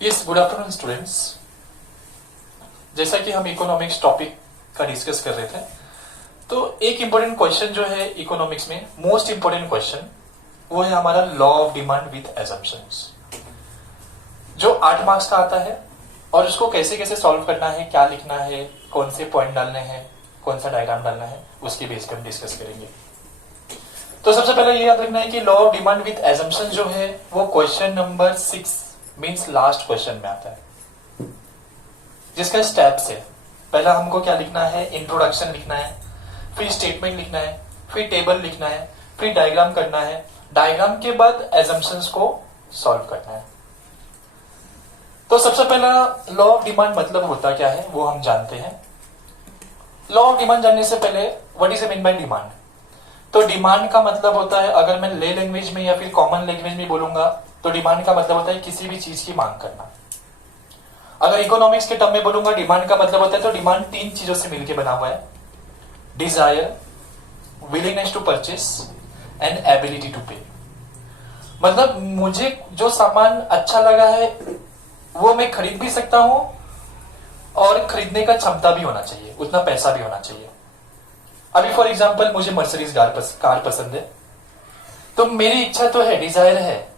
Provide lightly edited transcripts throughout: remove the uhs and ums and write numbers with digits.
Yes, good afternoon students. जैसा कि हम इकोनॉमिक्स टॉपिक का डिस्कस कर रहे थे, तो एक इंपॉर्टेंट क्वेश्चन जो है इकोनॉमिक्स में, मोस्ट इंपॉर्टेंट क्वेश्चन, वो है हमारा law of demand with assumptions, जो 8 मार्क्स का आता है। और उसको कैसे कैसे सॉल्व करना है, क्या लिखना है, कौन से पॉइंट डालने हैं, कौन सा डायग्राम डालना है, उसकी बेस पर हम डिस्कस करेंगे। तो सबसे पहले ये याद रखना है कि law of demand with assumption जो है वो question number 6 means last question में आता है, जिसका स्टेप्स है। पहला हमको क्या लिखना है, इंट्रोडक्शन लिखना है, फिर स्टेटमेंट लिखना है, फिर टेबल लिखना है, फिर डायग्राम करना है, डायग्राम के बाद एजम्पशंस को सॉल्व करना है। तो सबसे पहला लॉ ऑफ डिमांड मतलब होता क्या है वो हम जानते हैं। लॉ ऑफ डिमांड जानने से पहले what is mean by demand. तो डिमांड का मतलब होता है, अगर मैं ले लैंग्वेज में या फिर कॉमन लैंग्वेज में बोलूंगा, तो डिमांड का मतलब होता है किसी भी चीज की मांग करना। अगर इकोनॉमिक्स के टर्म में बोलूंगा, डिमांड का मतलब होता है, तो डिमांड 3 चीजों से मिलकर बना हुआ है: desire, willingness to purchase and ability to pay. मतलब मुझे जो सामान अच्छा लगा है वो मैं खरीद भी सकता हूं, और खरीदने का क्षमता भी होना चाहिए, उतना पैसा भी होना चाहिए। अभी फॉर एग्जांपल मुझे मर्सिडीज कार पसंद है, तो मेरी इच्छा तो है, डिजायर है,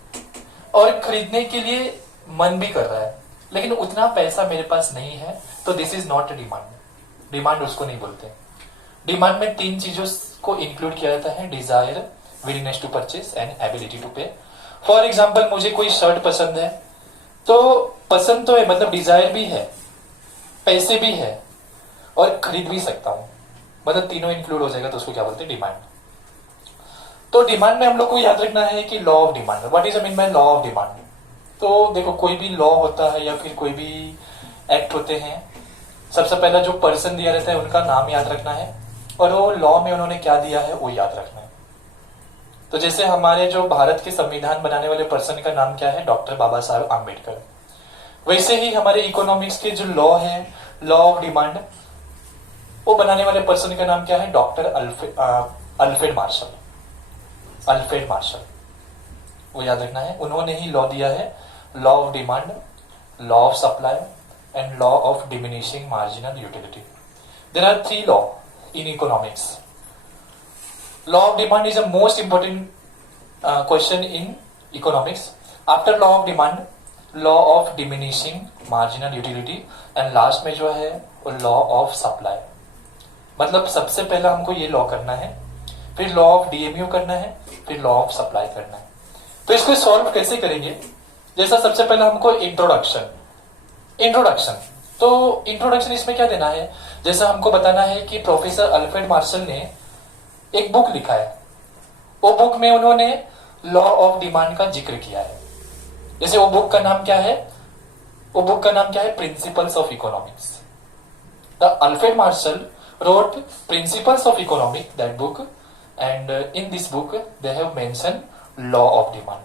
और खरीदने के लिए मन भी कर रहा है, लेकिन उतना पैसा मेरे पास नहीं है, तो this is not a demand. Demand उसको नहीं बोलते। डिमांड में 3 चीजों को इंक्लूड किया जाता है: desire, willingness to purchase and ability to pay. For example मुझे कोई शर्ट पसंद है, तो पसंद तो है, मतलब डिजायर भी है, पैसे भी है, और खरीद भी सकता हूं, मतलब तीनों इंक्लूड हो जाएगा, तो उसको क्या बोलते हैं, डिमांड। तो डिमांड में हम लोग को याद रखना है कि law of demand, what is mean by law of demand. तो देखो, कोई भी लॉ होता है या फिर कोई भी एक्ट होते हैं, सबसे पहला जो पर्सन दिया रहता है उनका नाम याद रखना है, और वो लॉ में उन्होंने क्या दिया है वो याद रखना है। तो जैसे हमारे जो भारत के संविधान बनाने वाले पर्सन का नाम क्या है, डॉक्टर बाबा साहब आम्बेडकर। वैसे ही हमारे इकोनॉमिक्स के जो लॉ है, लॉ ऑफ डिमांड, वो बनाने वाले पर्सन का नाम क्या है, doctor Alfred Marshall. Alfred Marshall, वो याद रखना है। उन्होंने ही लॉ दिया है, law of demand, law of supply and law of diminishing marginal utility. There are 3 law in economics. Law of demand is a most important question in economics. After law of demand, law of diminishing marginal utility, and last में जो है वो law of supply. मतलब सबसे पहला हमको ये law करना है, फिर लॉ ऑफ डीएमयू करना है, फिर लॉ ऑफ सप्लाई करना है। तो इसको सॉल्व कैसे करेंगे, जैसा सबसे पहला हमको इंट्रोडक्शन। तो इंट्रोडक्शन इसमें क्या देना है, जैसा हमको बताना है कि प्रोफेसर अल्फ्रेड मार्शल ने एक बुक लिखा है, वो बुक में उन्होंने लॉ ऑफ डिमांड का जिक्र किया है। जैसे वो बुक का नाम क्या है, principles of economics. The Alfred Marshall wrote Principles of Economics, that book, and in this book they have mentioned law of demand.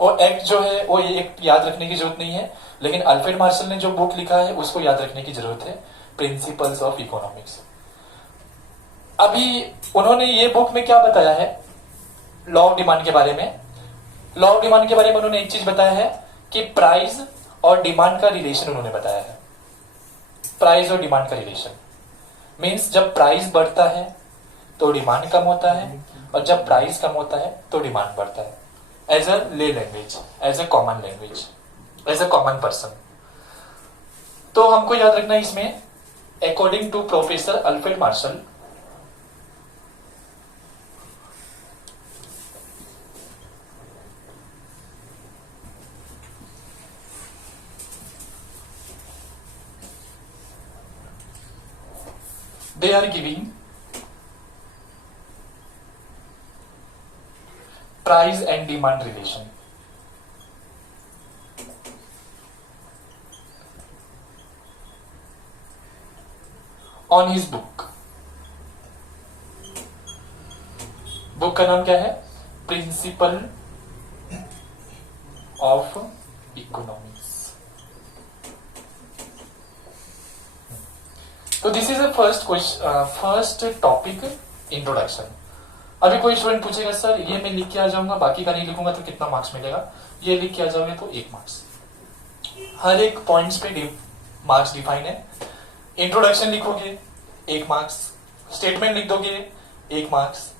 और एक्ट जो है वो ये एक याद रखने की जरूरत नहीं है, लेकिन अल्फ्रेड मार्शल ने जो बुक लिखा है उसको याद रखने की जरूरत है, प्रिंसिपल्स ऑफ इकोनॉमिक्स। अभी उन्होंने ये बुक में क्या बताया है लॉ ऑफ डिमांड के बारे में। लॉ ऑफ डिमांड के बारे में उन्होंने एक चीज बताया है कि प्राइस और डिमांड का रिलेशन उन्होंने बताया है। प्राइस और डिमांड का रिलेशन मींस जब प्राइस बढ़ता है तो डिमांड कम होता है, और जब प्राइस कम होता है तो डिमांड बढ़ता है। As a lay language, as a common language, as a common person. तो हमको याद रखना है इसमें, according to professor Alfred Marshall, they are giving price and demand relation. On his book. Book का नाम क्या है, प्रिंसिपल ऑफ इकोनॉमिक्स। तो this is a first topic introduction. अभी कोई स्टूडेंट पूछेगा सर ये मैं लिख के आ जाऊंगा, बाकी का नहीं लिखूंगा तो कितना मार्क्स मिलेगा, ये लिख के आ जाओगे तो 1 मार्क्स। हर एक पॉइंट्स पे मार्क्स डिफाइन है। इंट्रोडक्शन लिखोगे 1 मार्क्स, स्टेटमेंट लिख दोगे 1 मार्क्स,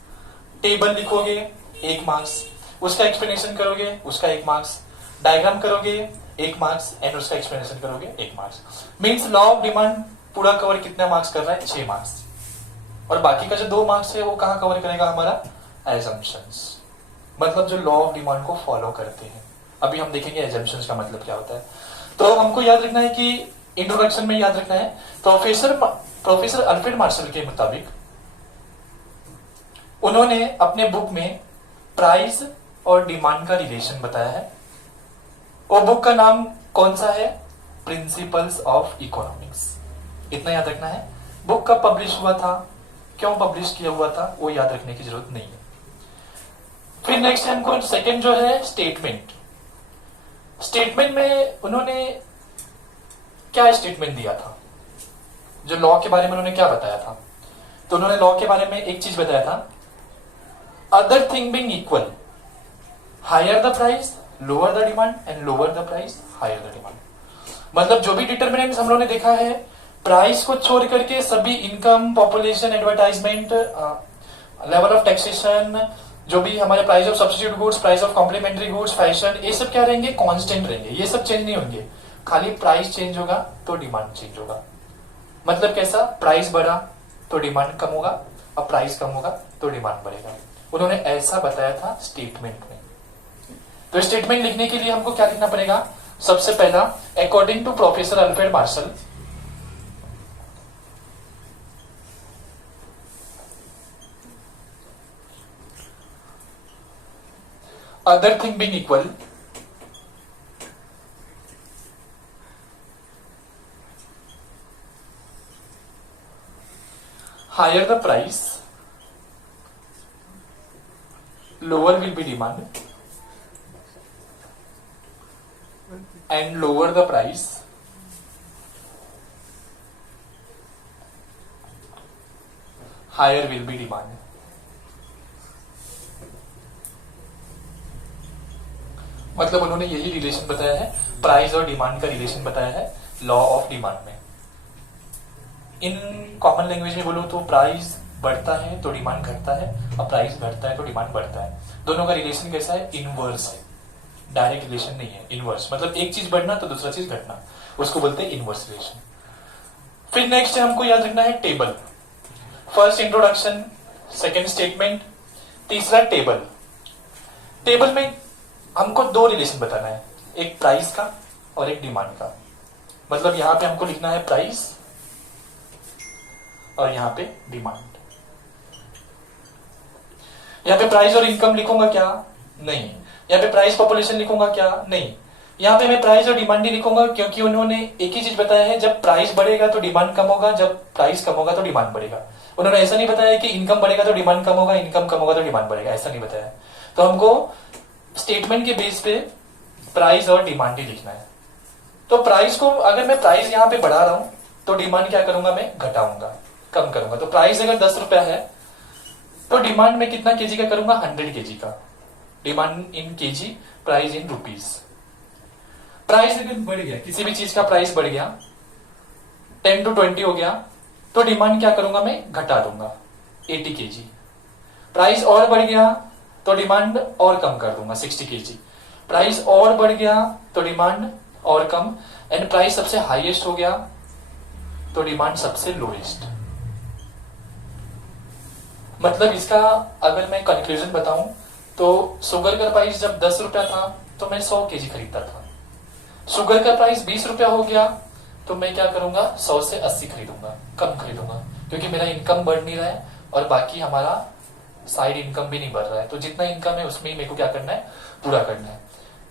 टेबल लिखोगे 1 मार्क्स, उसका एक्सप्लेनेशन करोगे उसका 1 मार्क्स, डायग्राम करोगे 1 मार्क्स एंड उसका एक्सप्लेनेशन करोगे 1 marks. Means law of demand पूरा कवर कितना मार्क्स कर रहा है? 6 मार्क्स। और बाकी का जो 2 मार्क्स है वो कहां कवर करेगा? हमारा एजम्पशंस, मतलब जो लॉ ऑफ डिमांड को फॉलो करते हैं। अभी हम देखेंगे एजम्पशंस का मतलब क्या होता है। तो हमको याद रखना है कि इंट्रोडक्शन में याद रखना है प्रोफेसर अल्फ्रेड मार्शल के मुताबिक उन्होंने अपने बुक में प्राइस और डिमांड का रिलेशन बताया है। और बुक का नाम कौन सा है? Principles of economics. इतना याद रखना है। बुक कब पब्लिश हुआ था, क्यों पब्लिश किया हुआ था, वो याद रखने की जरूरत नहीं है। फिर नेक्स्ट हमको सेकंड जो है स्टेटमेंट। स्टेटमेंट में उन्होंने क्या स्टेटमेंट दिया था? जो लॉ के बारे में उन्होंने क्या बताया था? तो उन्होंने लॉ के बारे में एक चीज बताया था, other thing being equal, higher the price lower the demand and lower the price higher the demand. मतलब जो भी डिटर्मिनेंट्स हम लोगों ने देखा है, प्राइस को छोड़ करके सभी income, population, advertisement, level of taxation, जो भी हमारे price of substitute goods, price of complementary goods, fashion, ये सब क्या रहेंगे? कांस्टेंट रहेंगे। ये सब चेंज नहीं होंगे, खाली प्राइस चेंज होगा तो डिमांड चेंज होगा। मतलब कैसा? प्राइस बढ़ा तो डिमांड कम होगा, और प्राइस कम होगा तो डिमांड बढ़ेगा। उन्होंने ऐसा बताया था स्टेटमेंट में। तो स्टेटमेंट लिखने के लिए हमको क्या लिखना पड़ेगा? सबसे पहला, according to professor Alfred Marshall, other thing being equal, higher the price, lower will be demand, and lower the price, higher will be demand. मतलब उन्होंने यही रिलेशन बताया है, प्राइस और डिमांड का रिलेशन बताया है लॉ ऑफ डिमांड में। इन कॉमन लैंग्वेज में बोलो तो प्राइस बढ़ता है तो डिमांड घटता है, और प्राइस घटता है तो डिमांड बढ़ता है। दोनों का रिलेशन कैसा है? इनवर्स है, डायरेक्ट रिलेशन नहीं है, इनवर्स। मतलब एक चीज बढ़ना तो दूसरा चीज घटना, उसको बोलते हैं इनवर्स रिलेशन। फिर नेक्स्ट हमको याद रखना है table. First introduction, second statement, तीसरा टेबल। टेबल में हमको 2 रिलेशन बताना है, एक प्राइस का और एक डिमांड का। मतलब यहां पे हमको लिखना है प्राइस और यहां पे डिमांड। यहां पे प्राइस और इनकम लिखूंगा क्या? नहीं। यहां पे प्राइस पॉपुलेशन लिखूंगा क्या? नहीं। यहां पे मैं प्राइस और डिमांड नहीं लिखूंगा, क्योंकि उन्होंने एक ही चीज बताया है, जब प्राइस बढ़ेगा तो डिमांड कम होगा, जब प्राइस कम होगा तो डिमांड बढ़ेगा। उन्होंने ऐसा नहीं बताया कि इनकम बढ़ेगा तो डिमांड कम होगा, इनकम कम होगा तो डिमांड बढ़ेगा, ऐसा नहीं बताया। तो हमको स्टेटमेंट के बेस पे प्राइस और डिमांड ही लिखना है। तो प्राइस को, अगर मैं प्राइस यहां पे बढ़ा रहा हूं तो डिमांड क्या करूंगा? मैं घटाऊंगा, कम करूंगा। तो प्राइस अगर 10 रुपया है तो डिमांड में कितना केजी का करूंगा? 100 केजी का। Demand in KG, price in rupees. Price अगर बढ़ गया, किसी भी चीज का प्राइस बढ़ गया, 10 to 20 हो गया, तो डिमांड क्या करूंगा? मैं घटा दूंगा, 80 केजी। प्राइस और बढ़ गया तो डिमांड और कम कर दूंगा, 60 केजी। प्राइस और बढ़ गया तो डिमांड और कम, एंड प्राइस सबसे हाईएस्ट हो गया तो डिमांड सबसे लोएस्ट। मतलब इसका अगर मैं कंक्लूजन बताऊं तो शुगर का प्राइस जब 10 रुपया था तो मैं 100 केजी खरीदता था। शुगर का प्राइस 20 रुपया हो गया तो मैं क्या करूंगा? 100 से 80 खरीदूंगा, कम खरीदूंगा, क्योंकि मेरा इनकम बढ़ नहीं रहा है और बाकी हमारा साइड इनकम भी नहीं बढ़ रहा है। तो जितना इनकम है उसमें ही मेरे को क्या करना है? पूरा करना है।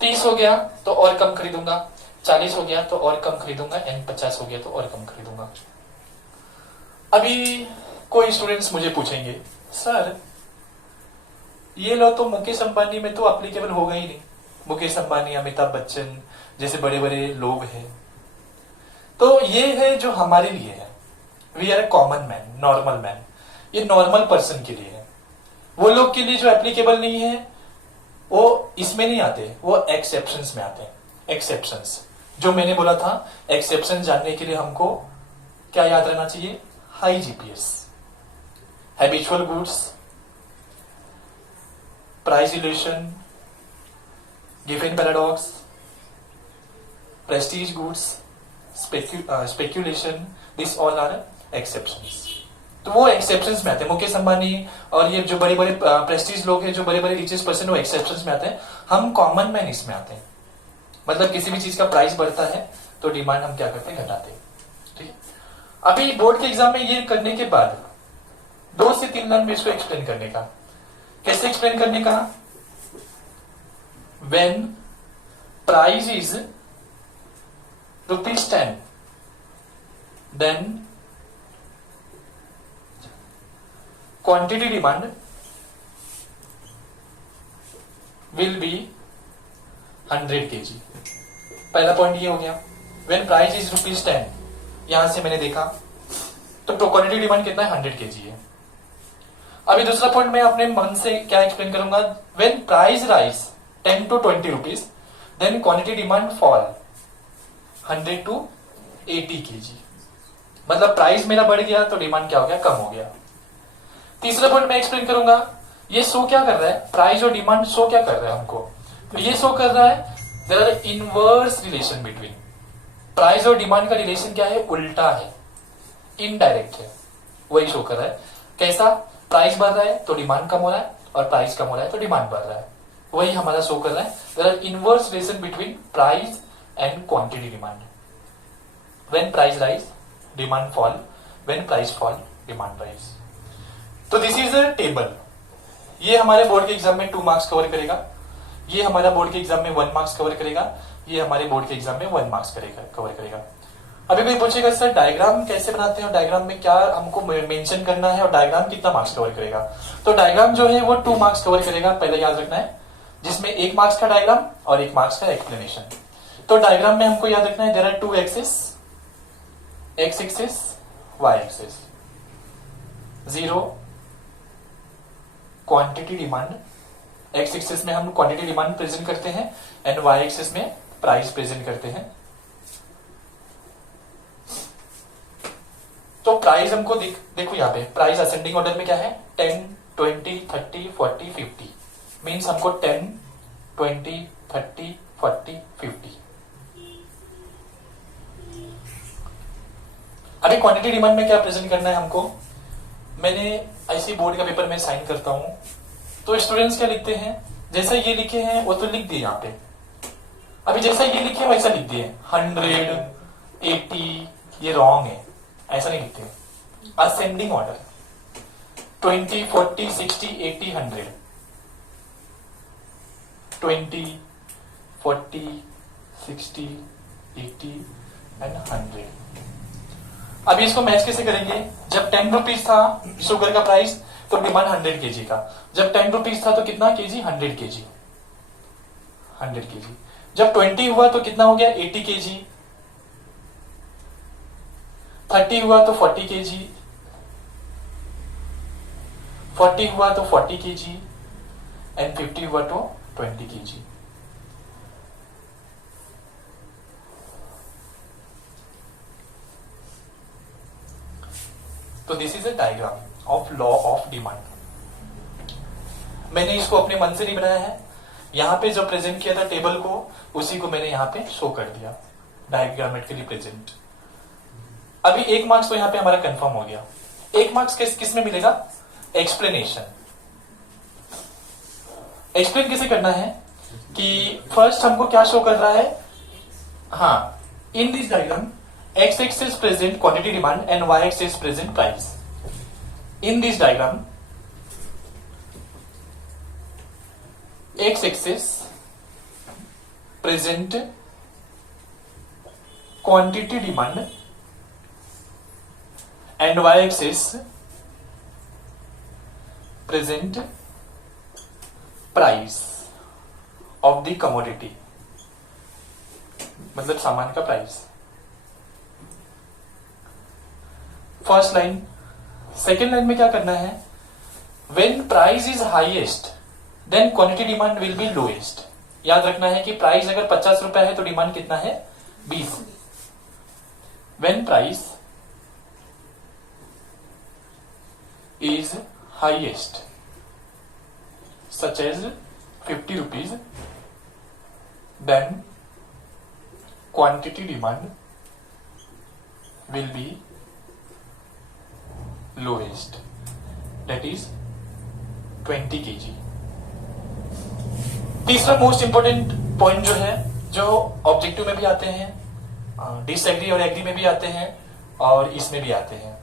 30 हो गया तो और कम खरीदूंगा, 40 हो गया तो और कम खरीदूंगा, एंड 50 हो गया तो और कम खरीदूंगा। अभी कोई स्टूडेंट्स मुझे पूछेंगे, सर ये लो तो मुकेश अंबानी में तो अप्लीकेबल होगा ही नहीं। मुकेश अंबानी, अमिताभ बच्चन जैसे बड़े बड़े लोग हैं, तो ये है जो हमारे लिए है। We are a common man, normal man. ये नॉर्मल पर्सन के लिए है। वो लोग के लिए जो एप्लीकेबल नहीं है वो इसमें नहीं आते, वो एक्सेप्शंस में आते हैं। एक्सेप्शंस जो मैंने बोला था, एक्सेप्शन जानने के लिए हमको क्या याद रहना चाहिए? High GPS, habitual goods, price relation, given paradox, prestige goods, speculation, this all are exceptions. तो वो एक्सेप्शंस में आते हैं। मुकेश अंबानी और ये जो बड़े बड़े प्रेस्टीज लोग हैं, जो बड़े बड़े रिचेस्ट पर्सन, वो एक्सेप्शंस में आते हैं। हम कॉमन मैन इसमें आते हैं। मतलब किसी भी चीज का प्राइस बढ़ता है तो डिमांड हम क्या करते हैं? घटाते हैं। ठीक है। अभी बोर्ड के एग्जाम में ये करने के बाद 2 से 3 लाइन में इसको एक्सप्लेन करने का। कैसे एक्सप्लेन करने का? When price is ₹10, then quantity demand will be 100 kg। पहला पॉइंट ये हो गया। व्हेन प्राइस इज ₹10, यहां से मैंने देखा तो क्वांटिटी डिमांड कितना है? 100 kg है। अभी दूसरा पॉइंट मैं अपने मन से क्या एक्सप्लेन करूंगा? When price rise 10 to 20 rupees, then quantity demand fall 100 to 80 kg। मतलब प्राइस मेरा बढ़ गया तो डिमांड क्या हो गया? कम हो गया। तीसरा पॉइंट मैं एक्सप्लेन करूंगा, ये शो क्या कर रहा है? प्राइस और डिमांड शो क्या कर रहा है हमको? तो ये शो कर रहा है there are inverse relation between. Price और डिमांड का रिलेशन क्या है? उल्टा है, इनडायरेक्ट है। वही शो कर रहा है। कैसा? प्राइस बढ़ रहा है तो डिमांड कम हो रहा है, और प्राइस कम हो रहा है तो डिमांड बढ़ रहा है। वही हमारा शो कर रहा है there are inverse relation between price and quantity demand. When price rise demand fall, when price fall demand rise. तो दिस इज अ टेबल। ये हमारे बोर्ड के एग्जाम में 2 मार्क्स कवर करेगा, ये हमारा बोर्ड के एग्जाम में 1 मार्क्स कवर करेगा, ये हमारे बोर्ड के एग्जाम में 1 मार्क्स कवर करेगा। अभी कोई पूछेगा सर डायग्राम कैसे बनाते हैं और डायग्राम में क्या हमको मेंशन करना है और डायग्राम कितना मार्क्स कवर करेगा? तो डायग्राम जो है वो 2 मार्क्स कवर करेगा, पहले याद रखना है, जिसमें 1 मार्क्स का डायग्राम और 1 मार्क्स का एक्सप्लेनेशन। तो डायग्राम में हमको याद रखना है there are 2 axis, X axis, Y axis, 0 quantity demand. X axis में हम क्वांटिटी डिमांड प्रेजेंट करते हैं एंड वाई एक्सिस में प्राइस प्रेजेंट करते हैं। तो प्राइस हमको देखो यहाँ पे प्राइस असेंडिंग ऑर्डर में क्या है? 10, 20, 30, 40, 50। मीन्स हमको 10, 20, 30, 40, 50। अभी क्वांटिटी डिमांड में क्या प्रेजेंट करना है हमको? मैंने ऐसी बोर्ड का पेपर में साइन करता हूं तो स्टूडेंट्स क्या लिखते हैं? जैसा ये लिखे हैं वो तो लिख दिए यहाँ पे। अभी जैसा ये लिखे वैसा लिख दिए 100, 80, ये रॉन्ग है, ऐसा नहीं लिखते। Ascending order 20, 40, 60, 80, 100, 20, 40, 60, 80 and 100। अभी इसको मैच कैसे करेंगे? जब 10 रुपीज था शुगर का प्राइस तो डिमांड 100 kg का। जब 10 रुपीज था तो कितना केजी? 100 kg, 100 kg। जब 20 हुआ तो कितना हो गया? 80 kg। 30 हुआ तो 40 kg, 40 हुआ तो 40 kg एंड 50 हुआ तो 20 kg। तो this is a diagram of law of demand. मैंने इसको अपने मन से नहीं बनाया है, यहां पे जो प्रेजेंट किया था टेबल को उसी को मैंने यहां पे शो कर दिया डायग्रामेटिकली प्रेजेंट। अभी 1 मार्क्स तो यहां पे हमारा कंफर्म हो गया। 1 मार्क्स किस में मिलेगा? एक्सप्लेनेशन। एक्सप्लेन कैसे करना है कि फर्स्ट हमको क्या शो कर रहा है? हाँ, in this diagram x axis present quantity demand and y axis present price. In this diagram, x axis present quantity demand and y axis present price of the commodity, मतलब सामान का price. First line. Second line में क्या करना है? When price is highest then quantity demand will be lowest. याद रखना है कि प्राइस अगर 50 रुपए है तो डिमांड कितना है? 20. When price is highest, such as 50 rupees, then quantity demand will be lowest, that is 20 kg. तीसरा मोस्ट इंपोर्टेंट पॉइंट जो है, जो ऑब्जेक्टिव में भी आते हैं, डिसएग्री और एग्री में भी आते हैं और इसमें भी आते हैं।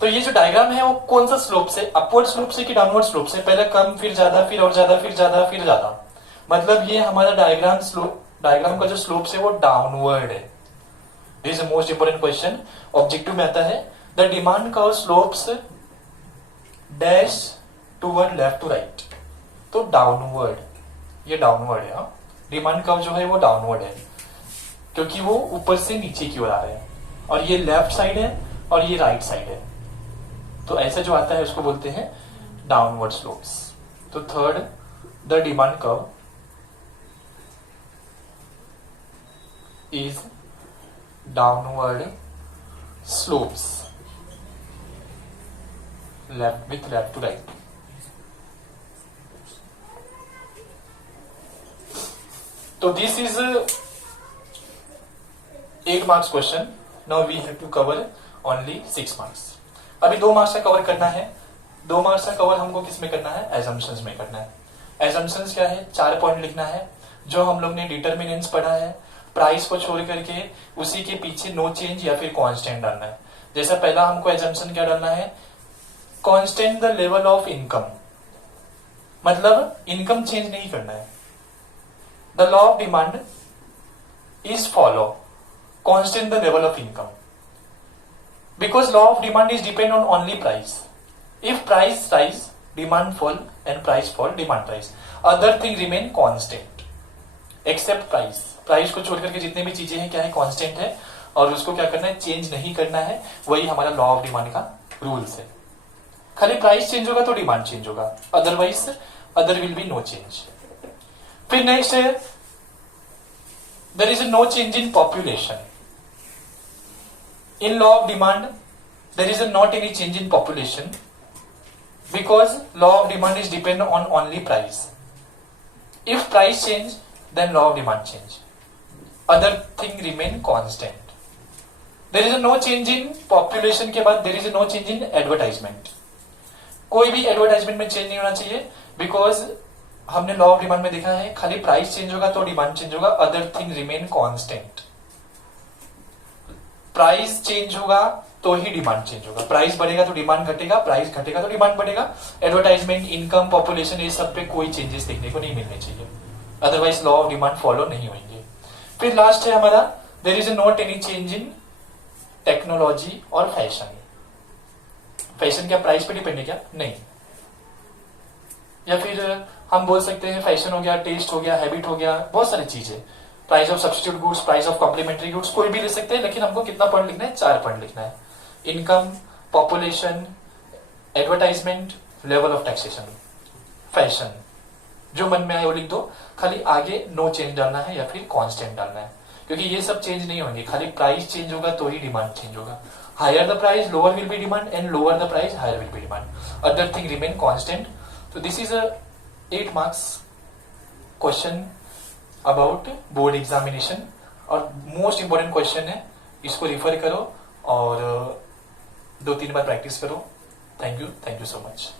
तो ये जो डायग्राम है वो कौन सा स्लोप से, अपवर्ड स्लोप से कि डाउनवर्ड स्लोप से, पहले कम फिर ज्यादा फिर और ज्यादा फिर ज्यादा फिर ज्यादा, मतलब ये हमारा डायग्राम का जो स्लोप है वो डाउनवर्ड है। This is most important question, objective में आता है। The demand curve slopes dash toward left to right, तो डाउनवर्ड, ये डाउनवर्ड है। डिमांड कर्व जो है वो डाउनवर्ड है क्योंकि वो ऊपर से नीचे की ओर आ रहे हैं, और ये लेफ्ट साइड है और ये राइट साइड है, तो ऐसा जो आता है उसको बोलते हैं डाउनवर्ड स्लोप्स। तो third, the demand curve is downward slopes left to right. So this is 8 marks question. Now we have to cover only 6 marks. अभी 2 मार्क्स का कवर करना है। 2 मार्क्स का कवर हमको किस में करना है? एजम्पशंस में करना है। एजम्पशंस क्या है? 4 पॉइंट लिखना है। जो हम लोग ने डिटर्मिनेंट्स पढ़ा है, प्राइस को छोड़ करके उसी के पीछे नो चेंज या फिर कांस्टेंट डालना है। जैसा पहला हमको एजम्पशन क्या डालना है? Constant the level of income, मतलब इनकम चेंज नहीं करना है। The law of demand is follow constant the level of income, because law of demand is depend on only price. If price rise demand fall and price fall demand rise, other thing remain constant except price. Price को छोड़ करके जितने भी चीजें हैं क्या है? Constant है, और उसको क्या करना है? चेंज नहीं करना है। वही हमारा लॉ ऑफ डिमांड का रूल्स है। खाली प्राइस चेंज होगा तो डिमांड चेंज होगा, otherwise other will be no change. फिर नेक्स्ट है, there is no change in population. In law of demand there is not any change in population, because law of demand is depend on only price. If price change then law of demand change, other thing remain constant. There is no change in population के बाद there is no change in advertisement. कोई भी advertisement में change नहीं होना चाहिए, because हमने law of demand में देखा है खाली प्राइस चेंज होगा तो डिमांड चेंज होगा, other thing remain constant. Price change होगा तो ही डिमांड चेंज होगा, प्राइस बढ़ेगा तो डिमांड घटेगा, प्राइस घटेगा तो डिमांड बढ़ेगा। एडवर्टाइजमेंट, इनकम, पॉपुलेशन, ये सब पे कोई चेंजेस देखने को नहीं मिलने चाहिए, otherwise law of demand follow नहीं होंगे। फिर लास्ट है हमारा, there is not any change in technology और फैशन। फैशन क्या प्राइस पे डिपेंड है क्या? नहीं। या फिर हम बोल सकते हैं फैशन हो गया, टेस्ट हो गया, हैबिट हो गया, बहुत सारी चीजें। Price of substitute goods, price of complementary goods, कोई भी ले सकते हैं, लेकिन हमको कितना पॉइंट लिखना है? 4 पॉइंट लिखना है। Income, population, advertisement, level of taxation, fashion. जो मन में आए वो लिख दो, खाली आगे नो चेंज डालना है या फिर कांस्टेंट डालना है, क्योंकि ये सब चेंज नहीं होंगे, खाली प्राइस चेंज होगा तो ही डिमांड चेंज होगा। Higher the price lower will be demand, and lower the price higher will be demand, other thing remain constant. तो this is 8 marks question about board examination, और most important question है, इसको refer करो और 2-3 बार practice करो। Thank you so much.